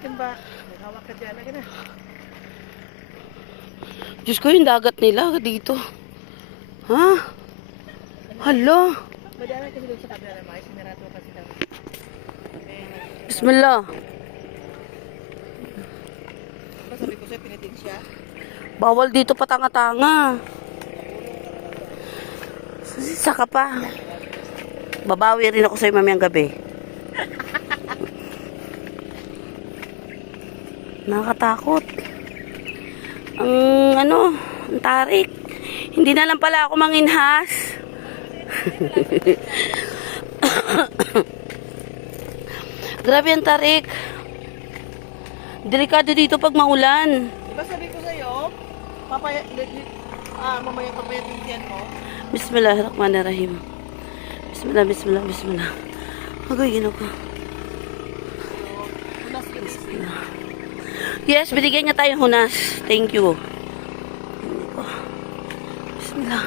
natin ba? May hawak ka dyan. Lagi na. Diyos ko, yung dagat nila dito. Ha? Hala. Madala kasi doon sa kabila na mais. Sinarato kasi daw. Bismillah. Diba sabi ko sa'yo, pinitin siya? Bawal dito patanga-tanga. Saka pa. Babawi rin ako sa'yo mamayang gabi. Nakakatakot. Ang ano, ang tarik. Hindi na lang pala ako manginhas. Grabe ang tarik. Delikado dito pag maulan. Diba sabi ko sa'yo, papaya, ah, mamaya papayatin yan mo. Bismillahirrahmanirrahim. Bismillah, bismillah, bismillah. Agoy, gino ko. Unas ka busy. Yes, binigyan niya tayo hunas. Thank you. Bismillah.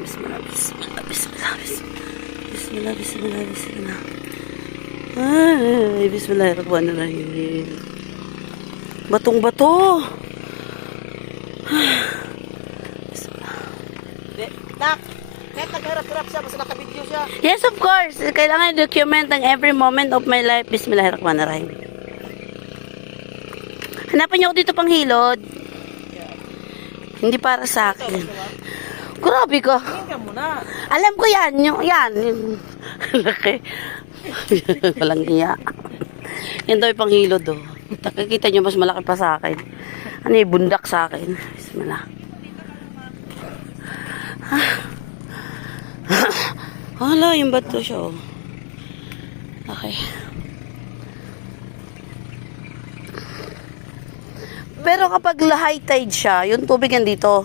Bismillah, bismillah, bismillah, bismillah. Bismillah, bismillah, bismillah. Ay, bismillahirrahmanirrahim. Batong bato. Nak, kahit nagharap-harap siya, basta nakabidyo siya. Yes, of course. Kailangan document ang every moment of my life. Bismillahirrahmanirrahim. Hanapan niyo ako dito pang hilod. Hindi para sa akin. Grabe ka. Alam ko yan. Yung, yan. Laki. Walang iya. Yan daw yung pang hilod oh. Nakikita niyo mas malaki pa sa akin. Ano yung bundak sa akin. Bismillah. Hala, yung bato siya oh. Okay. Pero kapag high tide siya, yung tubig yan dito.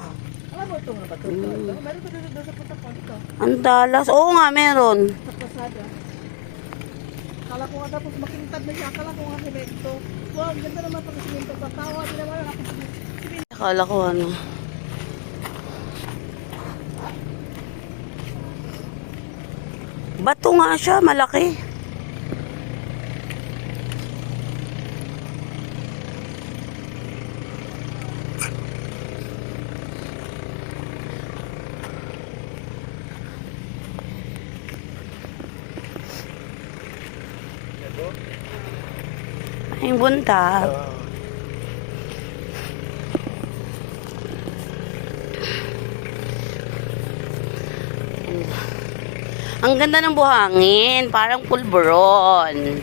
Alam mo itong bato. Meron ba doon doon sa punta ko dito? Ang dalas. Oo nga, meron. Akala ko nga tapos makintad na siya. Akala ko nga semento. Wow, ganda naman pag semento. Tatawa, di naman ako. Akala ko ano. Bato nga siya, malaki. Ay, buntag. Ang ganda ng buhangin, parang pulburon.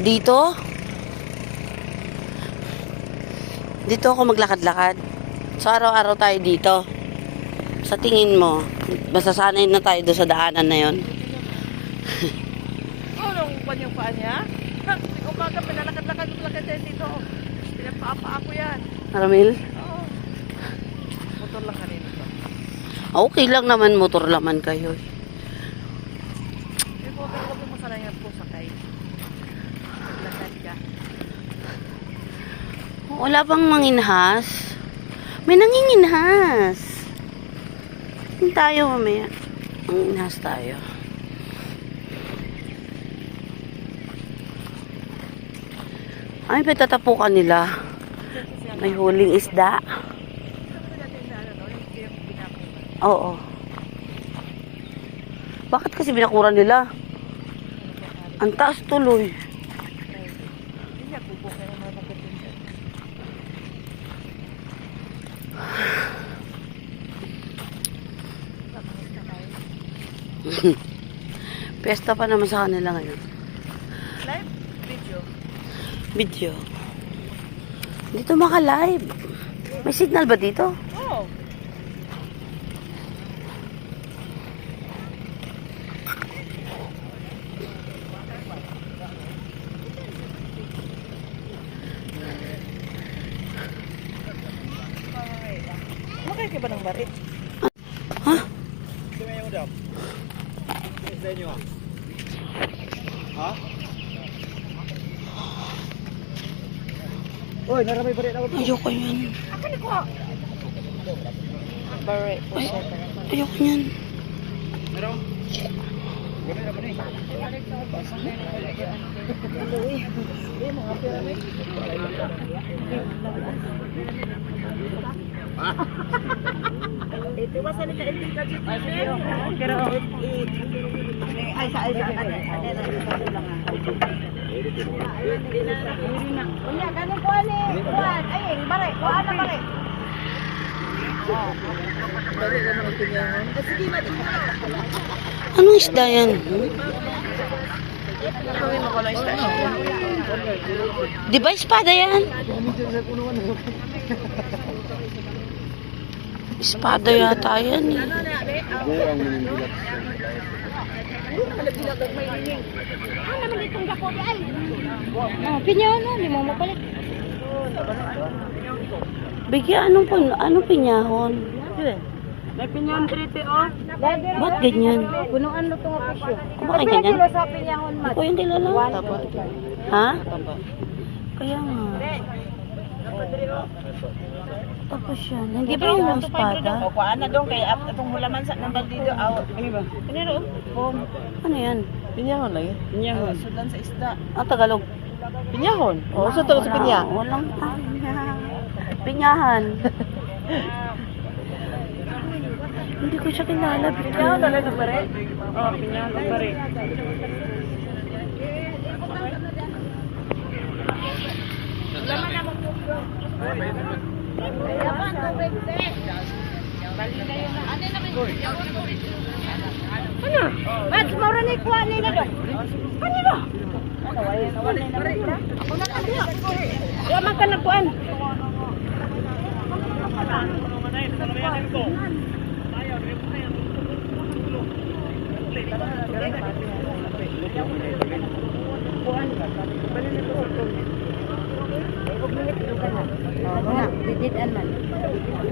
Dito? Dito ako maglakad-lakad. So araw-araw tayo dito. Sa tingin mo, masasanay na tayo doon sa daanan na yon. Oh, nung pan yung paa niya? Umaga, pinalakad-lakad yung lakad tayo dito. Pinapapa ako yan. Aramil? Oo. Motor lang kanina to. Okay lang naman, motor laman kayo. May po, pero huwag mo masanayan po sakay. Lakad ka. Wala bang manginhas? May nanginginhas. Hindi tayo mamaya. Manginhas tayo. Ay, may tatapukan nila. May huling isda. Oo. Bakit kasi binakuran nila? Ang taas tuloy. Pesta pa naman sa kanila ngayon. Live video. Video. Dito maka-live. May signal ba dito? Oh. Makay ka ba ng barit? Ha? Uy, naramay barit ako. Ayoko yan. Akin ko. Bare. Ayoko niyan. Ito ba sa nila iting ka Unya kanin ko ani. Kuan ay bare, kuan na bare. Anong isda yan? Di ba espada yan? Espada yata yan eh. Oh, pinyahan na. Hindi mo mapalit. Bigyan, anong, pun- anong pinyahon? May pinyahan trite oh. Ba't ganyan? Punuan lo to nga presyo. Kumakain ka niyan? sa pinyahon Hindi ko yung kilala. Ha? Kaya nga. Tapos yan. Hindi ba yung espada? O kuan na dong kay at atong hulaman sa nang bandido aw. Ano ba? Kaniro. Ano yan? Pinyahon lagi. Pinyahon. Sudan sa isda. Ang Tagalog. Pinyahon. O sa to sa pinya. Walang Pinyahan. Hindi ko siya kilala. Pinyahon talaga pare. Oh, pinyahon ka pare. Ano? Mas maura ni kuha nila dong. Ano ba? Ako na lang diha. Yaman ka na kuan.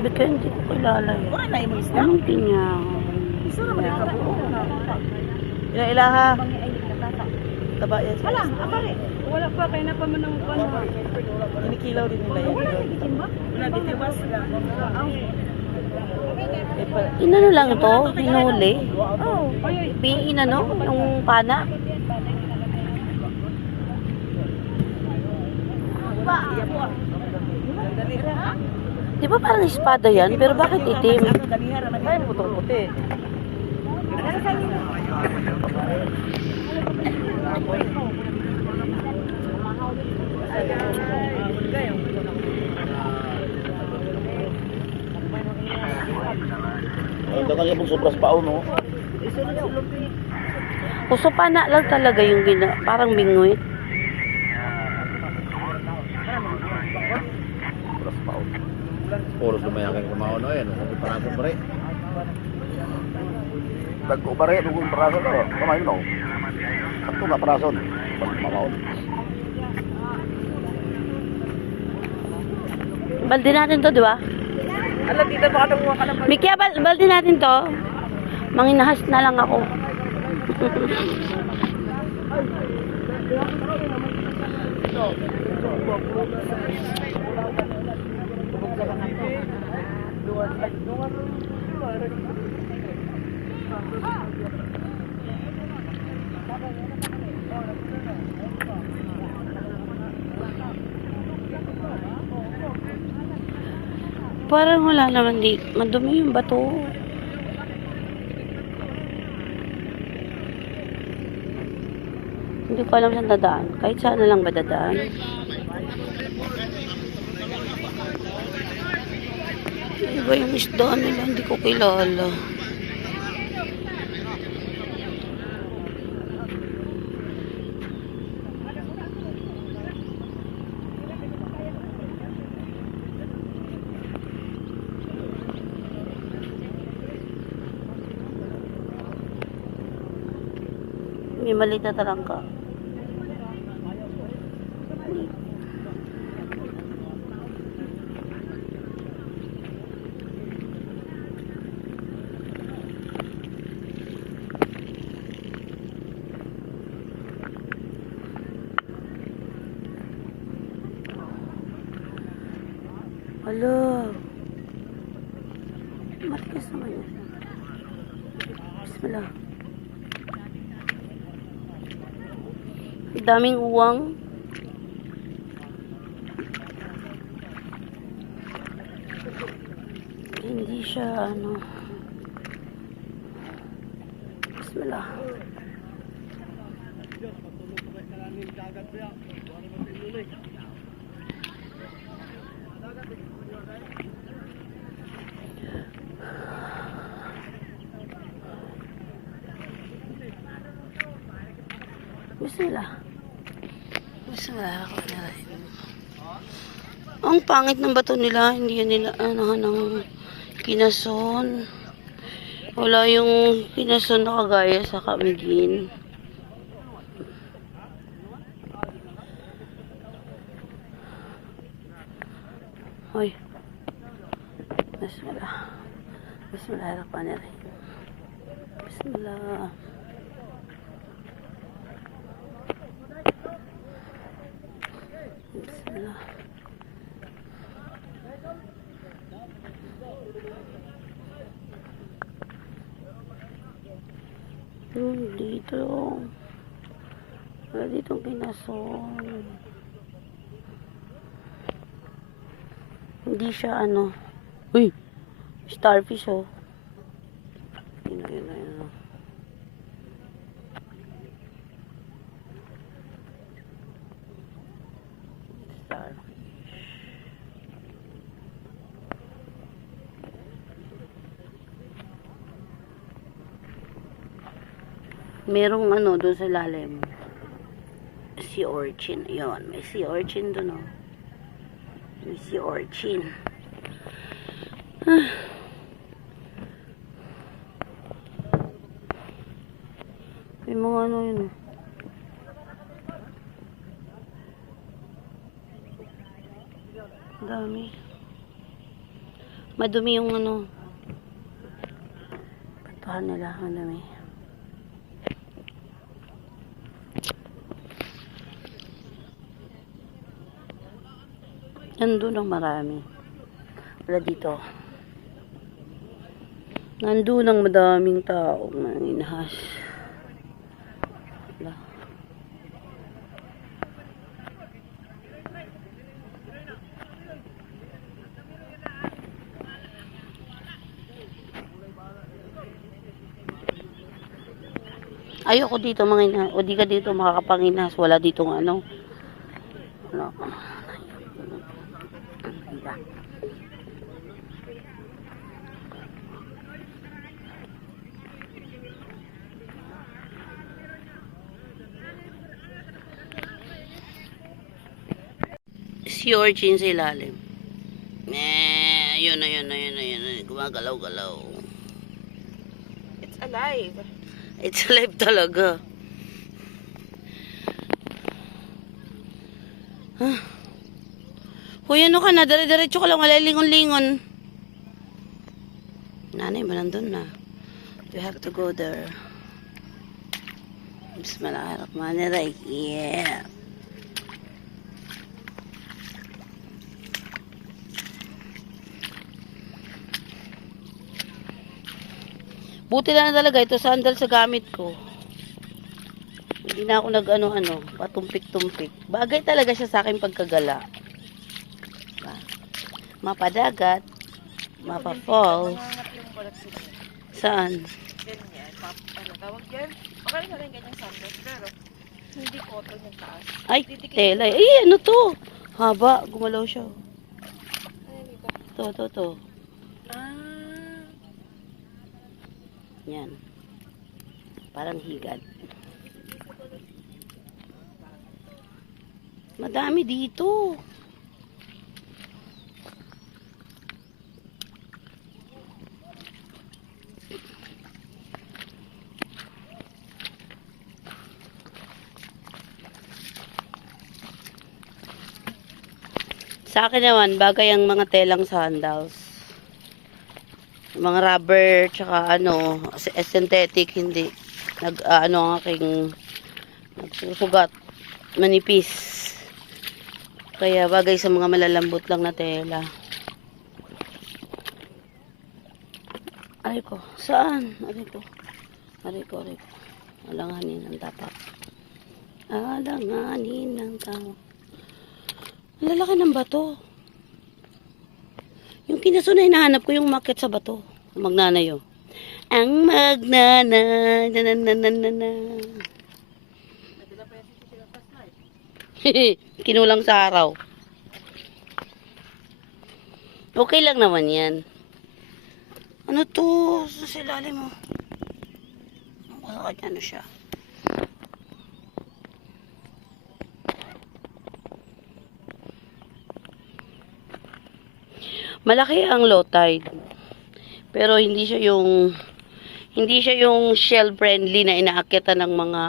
Baka hindi ko kilala yun. Kuan na imo isda. Anong pinyahon? Isa ra man ka buo. Ila ilaha. Taba yan. Wala, apare. Wala pa kay na pa man ang kuan. Kinikilaw din nila yan. Wala bitiwas. Inano lang to? Hinuli? Oh, ay Pi, inano? Yung pana? Di ba parang espada yan? Pero bakit itim? Ay, putong puti. Ito kasi pong sobras pao, no? Puso pana lang talaga yung gina... Parang bingwit. Sobras pao. Pulos lumayakan kumao no yan. Sabi paraso pare. Dagko pare, dugong paraso to. Kamay no. Sakto nga paraso. Pag makaon. Balde natin to, di ba? Ala, dito baka namuha ka ng Mikia, bal balde natin to. Manginahas na lang ako. Parang wala naman di. Madumi yung bato. Hindi ko alam saan dadaan. Kahit saan na lang ba dadaan. Ano ba yung isda nila? Hindi ko kilala. May maliit na tarangka. Alo. Maliit Tigas naman yun. Bismillah. Ang daming uwang. Hindi siya ano. Bismillah. Bismillah. Ang pangit ng bato nila. Hindi yan nila ano ng kinason. Wala yung kinason na kagaya sa kamigin. Hoy. Bismillah. Bismillahirrahmanirrahim. Bismillah. Bismillah. Dito. Wala ditong pinason. Hindi siya ano. Uy! Starfish oh. Yun yun. Starfish. Merong ano doon sa lalim. Sea urchin. Ayun, may sea urchin doon oh. May sea urchin. Ah. May mga ano yun oh. Dami. Madumi yung ano. Patahan nila. Madumi. Nandun ang marami. Wala dito. Nandun ang madaming tao. Mga inahas. Wala. Ayoko dito mga ina. O di ka dito makakapanginas. Wala ditong ano. Wala. Wala. Si Orchin sa ilalim. Eh, yun na, yun na, yun na, yun na. Gumagalaw-galaw. It's alive. It's alive talaga. Huh? Hoy, ano ka na? Dire-diretso ka lang. Wala lingon-lingon. Nanay mo nandun na. You have to go there. Bismillahirrahmanirrahim. Yeah. Buti na talaga ito sandal sa gamit ko. Hindi na ako nag ano ano, patumpik-tumpik. Bagay talaga siya sa akin pagkagala. Diba? Mapadagat, mapa falls. Saan? Ano tawag yan? Okay na ganyan sandals, pero hindi cotton yung taas. Ay, tela. Ay, ano to? Haba, gumalaw siya. Ano dito? To, to, to. Ah. Yan. Parang higad. Madami dito. Sa akin naman, bagay ang mga telang sandals. Mga rubber, tsaka ano, s- synthetic, hindi. Nag, ah, ano ang aking, nagsusugat, manipis. Kaya bagay sa mga malalambot lang na tela. Aray ko. Saan? Aray ko. Aray ko, aray ko. Alanganin ng tapak. Alanganin. Ang lalaki ng bato. Yung kinasunay hinahanap ko yung market sa bato. Magnanayo. Ang magnana na na na na na na. Kinulang sa araw. Okay lang naman yan. Ano to? Sa silalim mo. Ang kanya ano siya. Malaki ang low tide. Pero hindi siya yung hindi siya yung shell friendly na inaakyatan ng mga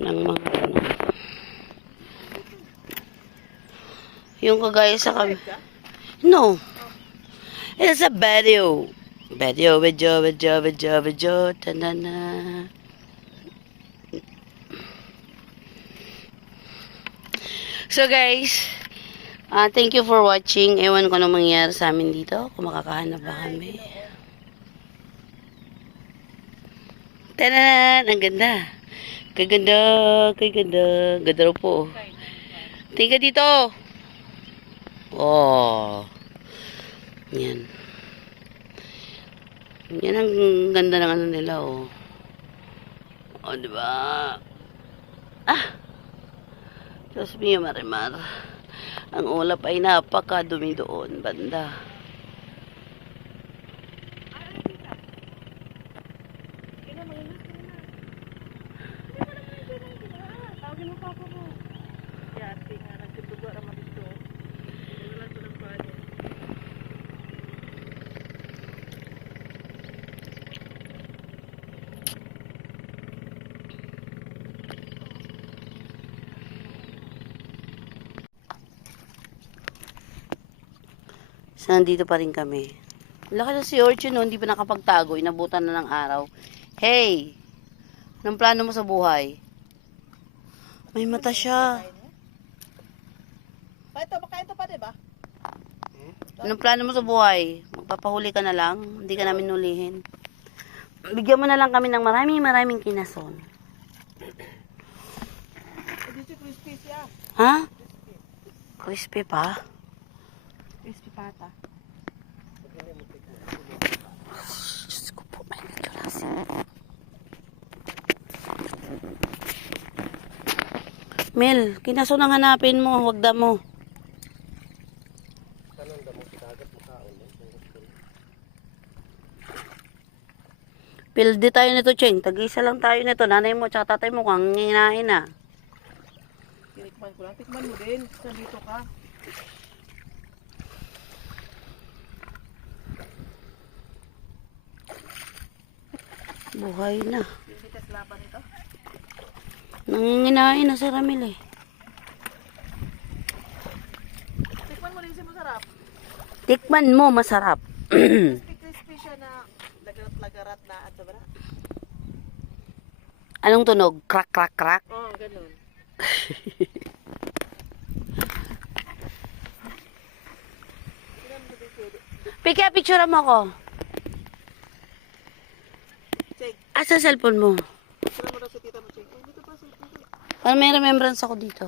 ng mga ano. Yung kagaya sa kami. No. It's a video. Video, video, video, video, video, tanana. So guys, ah thank you for watching. Ewan ko anong mangyayari sa amin dito. Kung makakahanap ba kami. Tanan! Ang ganda. Kay ganda, kay ganda. Raw po. Tingka dito. Oh. Yan. Yan ang ganda ng ano nila, oh. Oh, di ba? Ah! Diyos mio, Marimar. Ang ulap ay napakadumi doon, banda. So, nandito pa rin kami. Laki na si Orchid, no? Hindi pa nakapagtago. Inabutan na ng araw. Hey! Anong plano mo sa buhay? May mata siya. Ito, baka ito pa, di ba? Anong plano mo sa buhay? Magpapahuli ka na lang? Hindi ka namin nulihin. Bigyan mo na lang kami ng maraming maraming kinason. Ha? Crispy pa? Pata. Diyos ko po, may nagkalasi. Mel, kinaso nang hanapin mo, wag damo. Pildi tayo nito, Cheng. Tag-isa lang tayo nito. Nanay mo, tsaka tatay mo, kang nginain na. Tinikman ko lang. Tikman mo din. Nandito ka. Buhay na. Nanginginain na si Ramil eh. Tikman mo din siya masarap. Tikman mo, masarap. Crispy crispy siya na lagarat-lagarat na ato ba? Anong tunog? Crack, crack, crack. Oo, oh, ganun. Pika, picture mo ako. Check. Asa cellphone mo? Tikman mo daw sa tita mo, check. Oh, dito pa sa tita. Para may remembrance ako dito.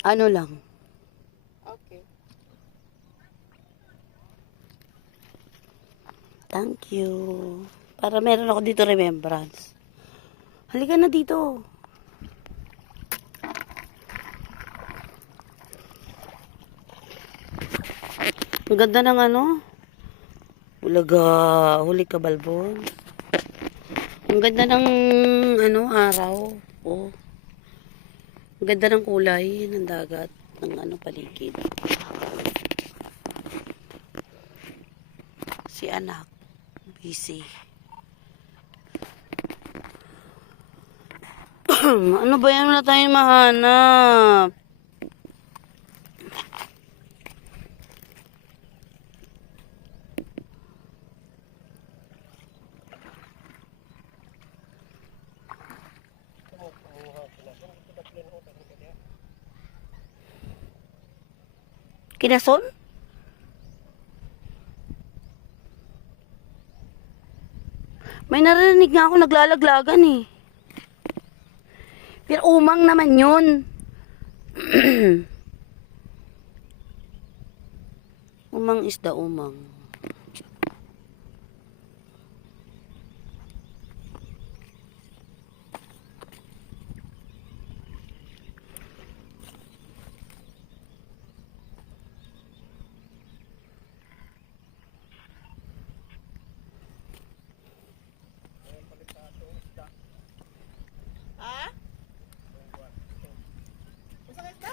Ano lang. Okay. Thank you. Para meron ako dito remembrance. Halika na dito. Ang ganda ng ano. Ulaga, huli ka balbon. Ang ganda ng ano, araw. Oh. Ang ganda ng kulay ng dagat, ng ano paligid. Si anak, Busy. ano ba yan? Wala tayong mahanap. Kinason? May narinig nga ako naglalaglagan eh. Pero umang naman yun. umang is the umang. Ha? Masakit ba?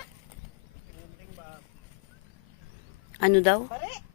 Ano daw? Pare?